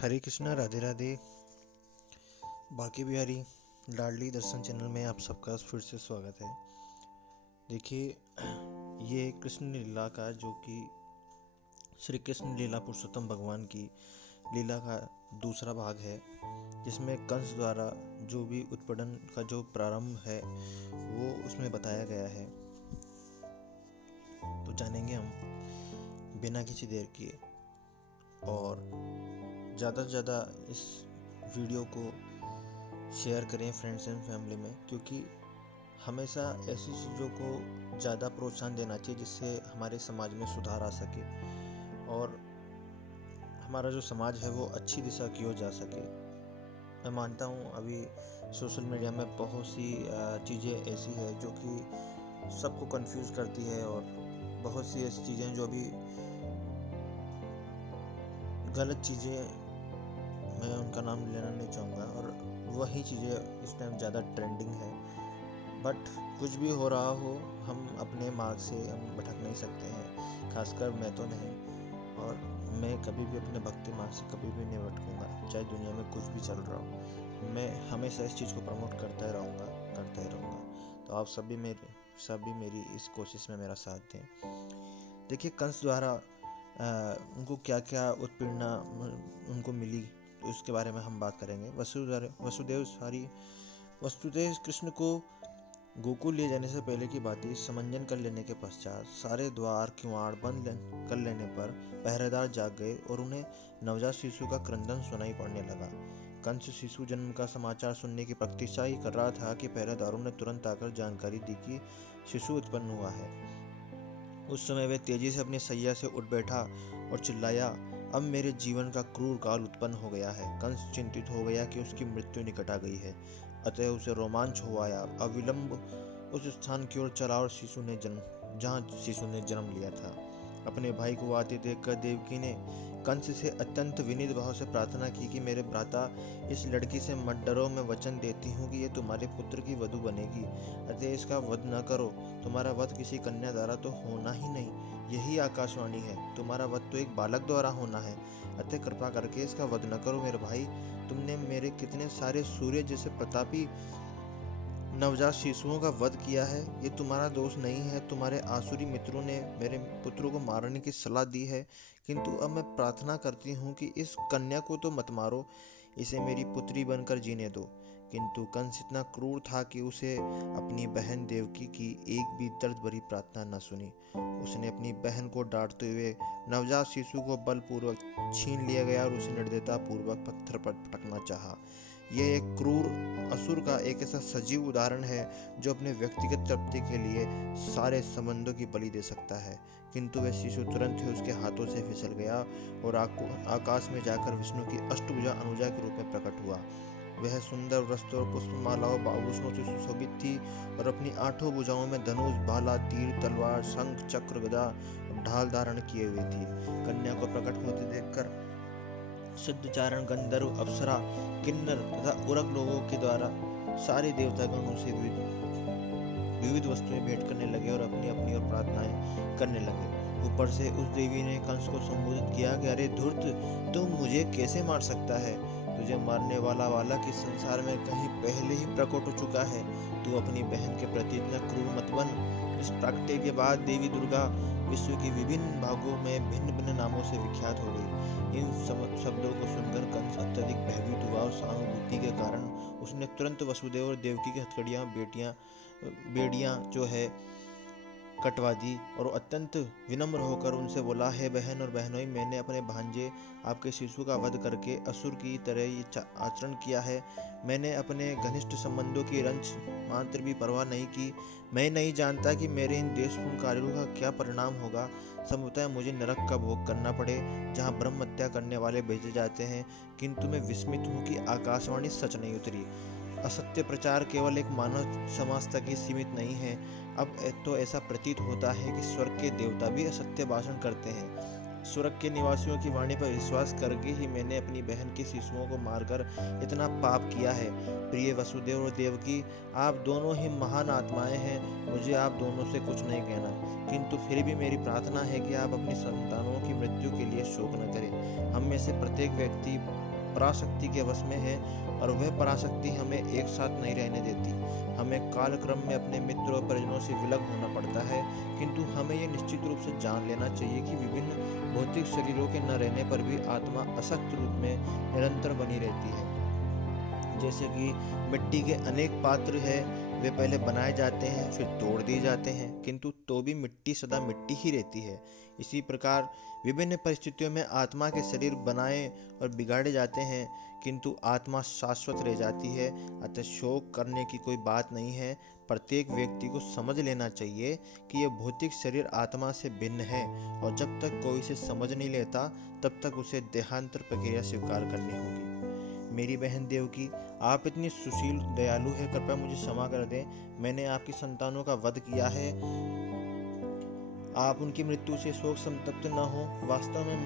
हरे कृष्णा, राधे राधे। बाकी बिहारी लाडली दर्शन चैनल में आप सबका फिर से स्वागत है। देखिए, ये कृष्ण लीला का जो कि श्री कृष्ण लीला पुरुषोत्तम भगवान की लीला का दूसरा भाग है, जिसमें कंस द्वारा जो भी उत्पीड़न का जो प्रारंभ है वो उसमें बताया गया है। तो जानेंगे हम बिना किसी देर किए, और ज़्यादा से ज़्यादा इस वीडियो को शेयर करें फ्रेंड्स एंड फैमिली में, क्योंकि हमेशा ऐसी चीज़ों को ज़्यादा प्रोत्साहन देना चाहिए जिससे हमारे समाज में सुधार आ सके और हमारा जो समाज है वो अच्छी दिशा की ओर जा सके। मैं मानता हूँ अभी सोशल मीडिया में बहुत सी चीज़ें ऐसी है जो कि सबको कंफ्यूज करती है, और बहुत सी ऐसी चीज़ें जो अभी गलत चीज़ें, मैं उनका नाम लेना नहीं चाहूँगा, और वही चीज़ें इस टाइम ज़्यादा ट्रेंडिंग है। बट कुछ भी हो रहा हो, हम अपने मार्ग से हम भटक नहीं सकते हैं, खासकर मैं तो नहीं। और मैं कभी भी अपने भक्ति मार्ग से कभी भी नहीं भटकूँगा, चाहे दुनिया में कुछ भी चल रहा हो। मैं हमेशा इस चीज़ को प्रमोट करता ही रहूँगा, करता ही रहूँगा। तो आप सभी मेरी इस कोशिश में मेरा साथ दें। देखिए, कंस द्वारा उनको क्या क्या उत्पीड़ना उनको मिली, तो उसके बारे में हम बात करेंगे। वसुदेव कृष्ण को गोकुल ले जाने से पहले की बात, समंजन कर लेने के पश्चात सारे द्वार किवाड़ बंद कर लेने पर पहरेदार जाग गए और उन्हें नवजात शिशु का क्रंदन सुनाई पड़ने लगा। कंस शिशु जन्म का समाचार सुनने की प्रतीक्षा ही कर रहा था कि पहरेदारों ने तुरंत आकर जानकारी दी कि शिशु उत्पन्न हुआ है। उस समय वह तेजी से अपनी सैया से उठ बैठा और चिल्लाया, अब मेरे जीवन का क्रूर काल उत्पन्न हो गया है। कंस चिंतित हो गया कि उसकी मृत्यु निकट आ गई है, अतः उसे रोमांच हो आया। अविलंब उस स्थान की ओर चला और जहाँ शिशु ने जन्म लिया था। अपने भाई को आते देखकर देवकी ने कंस से अत्यंत विनीत भाव से प्रार्थना की कि मेरे भ्राता, इस लड़की से मत डरो। मैं वचन देती हूँ कि यह तुम्हारे पुत्र की वधू बनेगी, अतः इसका वध न करो। तुम्हारा वध किसी कन्या द्वारा तो होना ही नहीं, यही आकाशवाणी है। तुम्हारा वध तो एक बालक द्वारा होना है, अतः कृपा करके इसका वध न करो मेरे भाई। तुमने मेरे कितने सारे सूर्य जैसे प्रतापी नवजात शिशुओं का वध किया है, ये तुम्हारा दोष नहीं है। तुम्हारे आसुरी मित्रों ने मेरे पुत्रों को मारने की सलाह दी है, किंतु अब मैं प्रार्थना करती हूँ कि इस कन्या को तो मत मारो, इसे मेरी पुत्री बनकर जीने दो। किंतु कंस इतना क्रूर था कि उसे अपनी बहन देवकी की एक भी दर्द भरी प्रार्थना न सुनी। उसने अपनी बहन को डांटते हुए नवजात शिशु को बलपूर्वक छीन लिया गया और उसे निर्दयता पूर्वक पत्थर पर पटकना चाहा। यह एक क्रूर असुर का एक ऐसा सजीव उदाहरण है जो अपने व्यक्तिगत तृप्ति के लिए सारे संबंधों की बलि दे सकता है। किंतु वह शिशु तुरंत ही उसके हाथों से फिसल गया और आकाश में जाकर विष्णु की अष्टभुजा अनुजा के रूप में प्रकट हुआ। वह सुंदर वस्त्र और पुष्पमालाओं आभूषणों से सुशोभित थी और अपनी 8 भुजाओं में धनुष, भाला, तीर, तलवार, शंख, चक्र, गदा और ढाल धारण किए हुए थी। कन्या को प्रकट होते देखकर सिद्धचारण, गंधर्व, अप्सरा, किन्नर तथा उरक लोगों के द्वारा सारे देवतागण उसे विविध वस्तुएं भेंट करने लगे और अपनी अपनी और प्रार्थनाएं करने लगे। ऊपर से उस देवी ने कंस को संबोधित किया कि अरे धूर्त, तू मुझे कैसे मार सकता है? तुझे मारने वाला बालक इस संसार में कहीं पहले ही प्रकट हो चुका है। तू अपनी बहन के प्रति इतना क्रूर मत बन। इस प्रगटे के बाद देवी दुर्गा विश्व के विभिन्न भागों में भिन्न भिन्न नामों से विख्यात हो गई। इन शब्दों को सुनकर कंस अत्यधिक भयभीत हुआ और सहानुभूति के कारण उसने तुरंत वसुदेव और देवकी की हथकड़ियाँ बेड़ियाँ जो है कटवा दी और अत्यंत विनम्र होकर उनसे बोला, हे बहन और बहनोई, मैंने अपने भांजे आपके शिशु का वध करके असुर की तरह ये आचरण किया है। मैंने अपने घनिष्ठ संबंधों की रंच मात्र भी परवाह नहीं की। मैं नहीं जानता कि मेरे इन देशपूर्ण कार्यों का क्या परिणाम होगा। संभवतः मुझे नरक का भोग करना पड़े, जहाँ ब्रह्म हत्या करने वाले भेजे जाते हैं। किंतु मैं विस्मित हूँ कि आकाशवाणी सच नहीं उतरी। असत्य प्रचार केवल एक मानव समाज तक ही सीमित नहीं है। अब तो ऐसा प्रतीत होता है कि स्वर्ग के देवता भी असत्य भाषण करते हैं। स्वर्ग के निवासियों की वाणी पर विश्वास करके ही मैंने अपनी बहन के शिशुओं को मारकर इतना पाप किया है। प्रिय वसुदेव और देवकी, आप दोनों ही महान आत्माएं हैं, मुझे आप दोनों से कुछ नहीं कहना, किंतु फिर भी मेरी प्रार्थना है कि आप अपनी संतानों की मृत्यु के लिए शोक न करें। हम में से प्रत्येक व्यक्ति पराशक्ति के वश में है और वह पराशक्ति हमें एक साथ नहीं रहने देती। हमें कालक्रम में अपने मित्रों और परिजनों से विलग होना पड़ता है, किंतु हमें ये निश्चित रूप से जान लेना चाहिए कि विभिन्न भौतिक शरीरों के न रहने पर भी आत्मा असक्त रूप में निरंतर बनी रहती है। जैसे कि मिट्टी के अनेक पात्र हैं, वे पहले बनाए जाते हैं फिर तोड़ दिए जाते हैं, किंतु तो भी मिट्टी सदा मिट्टी ही रहती है। इसी प्रकार विभिन्न परिस्थितियों में आत्मा के शरीर बनाए और बिगाड़े जाते हैं, किंतु आत्मा शाश्वत रह जाती है। अतः शोक करने की कोई बात नहीं है। प्रत्येक व्यक्ति को समझ लेना चाहिए कि यह भौतिक शरीर आत्मा से भिन्न है, और जब तक कोई इसे समझ नहीं लेता तब तक उसे देहांतर प्रक्रिया स्वीकार करनी होगी। मेरी बहन देवकी, आप इतनी सुशील दयालु है, कृपया मुझे क्षमा कर दें। मैंने आपकी संतानों का वध किया है। आप उनकी मृत्यु से शोक संतप्त न हो। वास्तव में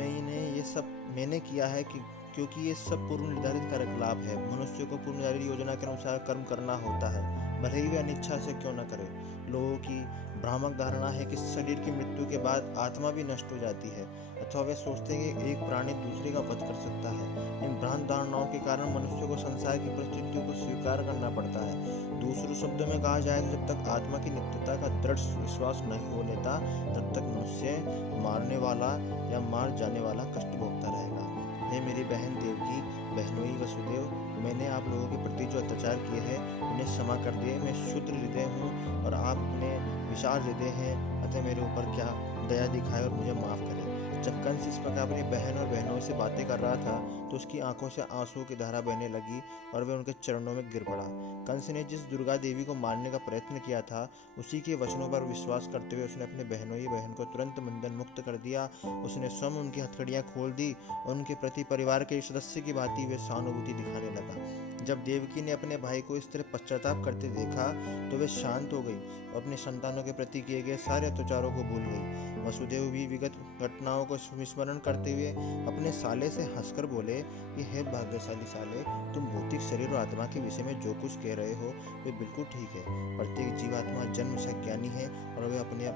मैंने किया है क्योंकि ये सब पूर्व निर्धारित कार्यकलाप है। मनुष्य को पूर्व निर्धारित योजना के अनुसार कर्म करना होता है, भले ही वे अनिच्छा से क्यों न करे। लोगों की भ्रामक धारणा है कि शरीर की मृत्यु के बाद आत्मा भी नष्ट हो जाती है, अथवा वे सोचते हैं कि एक प्राणी दूसरे का वध कर सकता है। इन भ्रांत धारणाओं के कारण मनुष्य को संसार की परिस्थितियों को स्वीकार करना पड़ता है। दूसरे शब्दों में कहा जाए तो जब तक आत्मा की नित्यता का दृढ़ विश्वास नहीं हो लेता, तब तक मनुष्य मारने वाला या मार जाने वाला कष्ट भोगता रहेगा। हे मेरी बहन देवकी, बहनोई वसुदेव, मैंने आप लोगों के प्रति जो अत्याचार किए हैं उन्हें क्षमा कर दिए। मैं शुद्ध हृदय हूँ और आप अपने विशाल हृदय हैं, अतः मेरे ऊपर क्या दया दिखाए और मुझे माफ करें। जब कंस इस प्रकार अपनी बहन और बहनों से बातें कर रहा था तो उसकी आंखों से आंसुओं की धारा बहने लगी और वह उनके चरणों में गिर पड़ा। कंस ने जिस दुर्गा देवी को मारने का प्रयत्न किया था, उसी के वचनों पर विश्वास करते हुए उसने अपने बहनोई बहन को तुरंत बंधन मुक्त कर दिया। उसने स्वयं उनकी हथकड़ियां खोल दी और उनके प्रति परिवार के सदस्य की भांति वे सहानुभूति दिखाने लगा। जब देवकी ने अपने भाई को इस तरह पश्चाताप करते देखा तो वे शांत हो गई और अपने संतानों के प्रति किए गए सारे अत्याचारों को भूल गई। वसुदेव भी विगत घटनाओं को स्मरण करते हुए अपने साले से हंसकर बोले कि हे भाग्यशाली साले, तुम भौतिक शरीर और आत्मा के विषय में जो कुछ कह रहे हो वे बिल्कुल ठीक है। प्रत्येक जीवात्मा जन्म से ज्ञानी है और वह अपने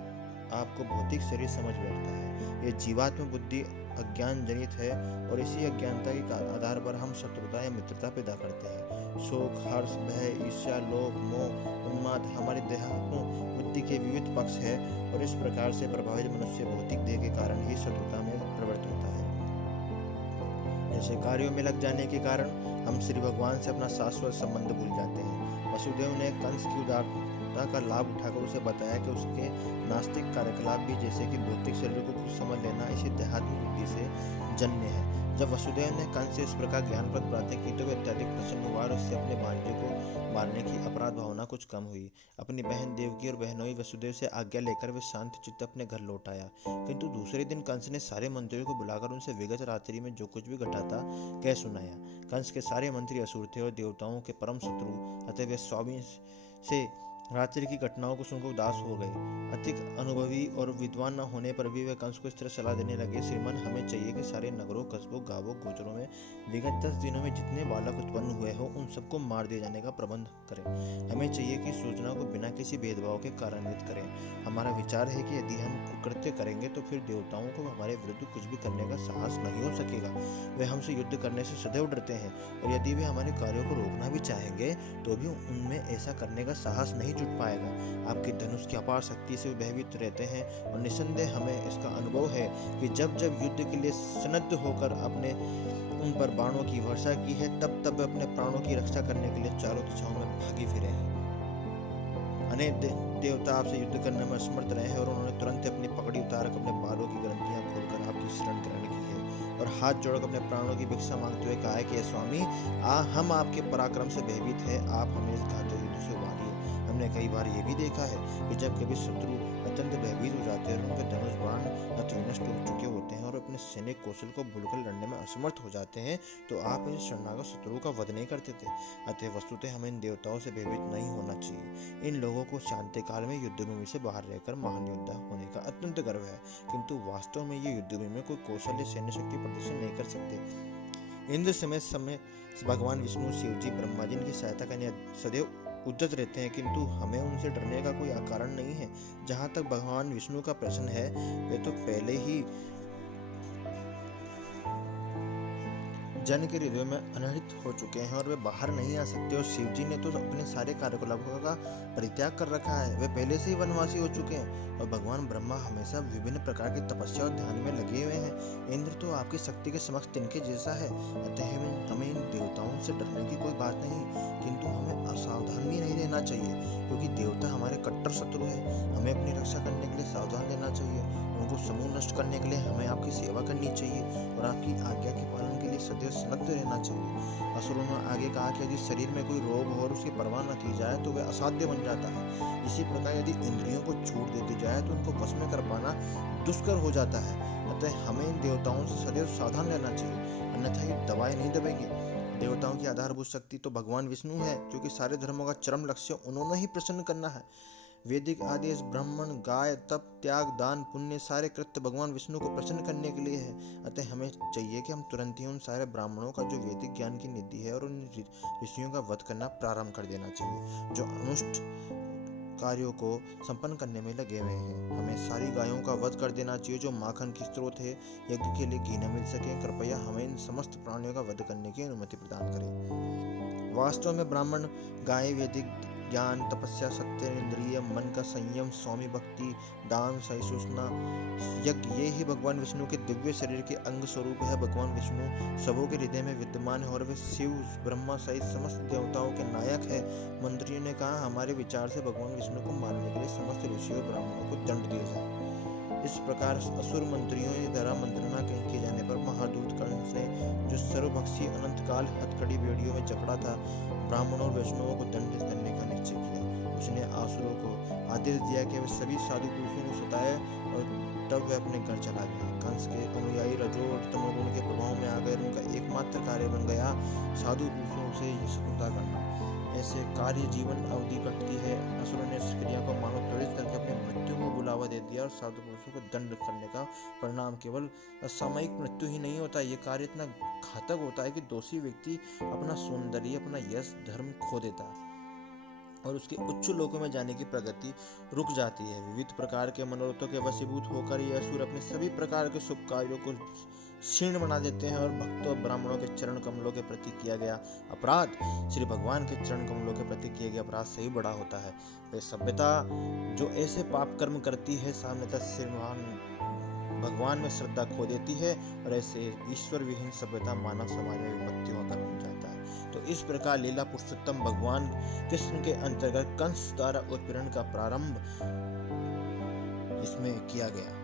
आप को भौतिक शरीर समझ बैठता है। यह जीवात्म बुद्धि अज्ञान जनित है और इसी अज्ञानता के आधार पर हम शत्रुता या मित्रता पैदा करते हैं। शोक, हर्ष, भय, ईर्ष्या, लोभ, मोह, उन्माद हमारी देहात्म बुद्धि के विविध पक्ष है और इस प्रकार से प्रभावित मनुष्य भौतिक देह के कारण ही शत्रुता में प्रवृत्त होता है। ऐसे कार्यों में लग जाने के कारण हम श्री भगवान से अपना शाश्वत संबंध भूल जाते हैं। वसुदेव ने कंस की उदारता का लाभ उठाकर उसे बताया कि उसके नास्तिक कार्यकलाप भी, जैसे कि भौतिक शरीर को खुद समझ लेना, इसी देहात्म बुद्धि से जन्य है। जब वसुदेव ने कंस से इस प्रकार ज्ञानप्रद बातें की तो वे अत्यधिक प्रसन्न हुआ और उससे अपने भांजे को मारने की अपराध भावना कुछ कम हुई। अपनी बहन देवकी और बहनोई वसुदेव से आज्ञा लेकर वे शांत चित्त अपने घर लौट आया। किंतु दूसरे दिन कंस ने सारे मंत्रियों को बुलाकर उनसे विगत रात्रि में जो कुछ भी घटा था कह सुनाया। कंस के सारे मंत्री असुर थे और देवताओं के परम शत्रु, अतः वे स्वामी से रात्रि की घटनाओं को सुनकर उदास हो गए। अधिक अनुभवी और विद्वान न होने पर भी वे कंस को इस तरह सलाह देने लगे, श्रीमान, हमें चाहिए कि सारे नगरों, कस्बों, गांवों, गोचरों में विगत 10 दिनों में जितने बालक उत्पन्न हुए हो उन सबको मार दिए जाने का प्रबंध करें। हमें चाहिए कि सूचना को बिना किसी भेदभाव के कार्यान्वित करें। हमारा विचार है कि यदि हम कुकृत्य करेंगे तो फिर देवताओं को हमारे विरुद्ध कुछ भी करने का साहस नहीं हो सकेगा। वे हमसे युद्ध करने से सदैव डरते हैं और यदि वे हमारे कार्यों को रोकना भी चाहेंगे तो भी उनमें ऐसा करने का साहस नहीं जुट पाएगा। आपकी धनुष की अपार शक्ति से भयभीत रहते हैं और निसंदेह हमें इसका अनुभव है कि जब जब युद्ध के लिए सन्नद्ध होकर अपने उन पर बाणों की वर्षा की है, तब तब अपने प्राणों की रक्षा करने के लिए चारों दिशाओं में भागे फिरे हैं। अनेक देवता आपसे युद्ध करने में असमर्थ रहे हैं और उन्होंने तुरंत अपनी पकड़ी उतारकर अपने बालों की ग्रंथियां खोलकर आपकी शरण ग्रहण की है और हाथ जोड़कर अपने प्राणों की भिक्षा मांगते हुए कहा है कि स्वामी, हम आपके पराक्रम से भयभीत हैं, आप हमें इस घातक युद्ध से उबारिए। हमने कई बार ये भी देखा है कि जब कभी शत्रु अत्यंत भयभीत हो जाते हैं और उनके धनुष बाण विनष्ट हो चुके होते हैं और अपने सैनिक कौशल को भूलकर लड़ने में असमर्थ हो जाते हैं, तो आप इस शरणागत शत्रु का वध नहीं करते थे। अतः वस्तुतः हमें इन देवताओं से भयभीत नहीं होना चाहिए। इन लोगों को शांति काल में युद्धभूमि से बाहर रहकर महान योद्धा होने का अत्यंत गर्व है, किंतु वास्तव में ये युद्धभूमि में कोई कौशल या सैन्य शक्ति प्रदर्शन नहीं कर सकते। इंद्र समय भगवान विष्णु, शिव जी, ब्रह्मा जी की सहायता करने सदैव उद्यत रहते हैं, किंतु हमें उनसे डरने का कोई कारण नहीं है। जहाँ तक भगवान विष्णु का प्रश्न है, वे तो पहले ही जन के हृदय में अनहित हो चुके हैं और वे बाहर नहीं आ सकते। और शिव जी ने तो अपने सारे कार्यकलापों का परित्याग कर रखा है, वे पहले से ही वनवासी हो चुके हैं। और भगवान ब्रह्मा हमेशा विभिन्न प्रकार की तपस्या और ध्यान में लगे हुए हैं। इंद्र तो आपकी शक्ति के समक्ष तिनके जैसा है, अतः हमें इन देवताओं से डरने की कोई बात नहीं, किंतु हमें असावधान भी नहीं रहना चाहिए, क्योंकि देवता हमारे कट्टर शत्रु है। हमें अपनी रक्षा करने के लिए सावधान रहना चाहिए, उनको समूह नष्ट करने के लिए हमें आपकी सेवा करनी चाहिए और आपकी आज्ञा के पालन के लिए सदैव सनद्ध रहना चाहिए। असुरों ने आगे कहा कि यदि शरीर में कोई रोग हो और उसकी परवाह न की जाए तो वह असाध्य बन जाता है। इसी प्रकार यदि इंद्रियों को छूट दे दी जाए तो उनको वश में कर पाना दुष्कर हो जाता है। अतः हमें इन देवताओं से सदैव सावधान रहना चाहिए, अन्यथा ये दबाए नहीं दबेंगे। देवताओं की आधारभूत शक्ति तो भगवान विष्णु है, क्योंकि सारे धर्मों का चरम लक्ष्य उन्होंने ही प्रसन्न करना है। वैदिक आदेश ब्राह्मण, गाय, तप, त्याग, दान, पुण्य सारे कृत्य भगवान विष्णु को प्रसन्न करने के लिए है। अतः हमें चाहिए कि हम तुरंत ही उन सारे ब्राह्मणों का जो वैदिक ज्ञान की निधि है और उन ऋषियों का वध करना प्रारंभ कर देना चाहिए, जो अनुष्ठ कार्यों को संपन्न करने में लगे हुए हैं। हमें सारी गायों का वध कर देना चाहिए जो माखन की स्रोत है, यज्ञ के लिए घी न मिल सके। कृपया हमें इन समस्त प्राणियों का वध करने की अनुमति प्रदान करें। वास्तव में ब्राह्मण, गाय, वैदिक ज्ञान, तपस्या, सत्य, इंद्रिय, मन का संयम, स्वामी भक्ति, दान, सहिष्णुता, यज्ञ, ये ही भगवान विष्णु के दिव्य शरीर के अंग स्वरूप है। भगवान विष्णु सबों के हृदय में विद्यमान है और वे शिव, ब्रह्मा सहित समस्त देवताओं के नायक है। मंत्रियों ने कहा, हमारे विचार से भगवान विष्णु को मारने के लिए समस्त ऋषियों ब्राह्मणों को दंड दिया जाए। इस प्रकार असुर मंत्रियों द्वारा मंत्रणा किए जाने पर महादूत कर्ण से, जो सर्वभक्षी अनंत काल हथकड़ी बेड़ियों में जकड़ा था, ब्राह्मणों और वैष्णवों को दंडित करने का निश्चय किया। उसने असुरों को आदेश दिया कि वे सभी साधु पुरुषों को सताए और तब वह अपने घर चला गया। कंस के अनुयायी रजो और तमोगुण के प्रभाव में आ गए, उनका एकमात्र कार्य बन गया साधु पुरुषों से शत्रुता करना। ऐसे कार्य जीवन अवधि कटती है। असुरों ने इस क्रिया को मानव त्वरित करके अपनी मृत्यु को बुलावा दे दिया और साधु पुरुषों को दंड करने का परिणाम केवल असामयिक मृत्यु ही नहीं होता, ये कार्य इतना घातक होता है कि दोषी व्यक्ति अपना सौंदर्य, अपना यश, धर्म खो देता है और उसके उच्च लोकों में जाने की प्रगति रुक जाती है। विविध प्रकार के मनोरथों के वशीभूत होकर ये असुर अपने सभी प्रकार के शुभ कार्यों को क्षीण बना देते हैं और भक्तों और ब्राह्मणों के चरण कमलों के प्रति किया गया अपराध श्री भगवान के चरण कमलों के प्रति किया गया अपराध से ही बड़ा होता है। वे सभ्यता जो ऐसे पाप कर्म करती है, सामान्यतः श्रीमान भगवान में श्रद्धा खो देती है और ऐसे ईश्वर विहीन सभ्यता मानव समाज में विपत्ति का कारण बन जाता है। तो इस प्रकार लीला पुरुषोत्तम भगवान कृष्ण के अंतर्गत कंस द्वारा उत्पीड़न का प्रारंभ इसमें किया गया।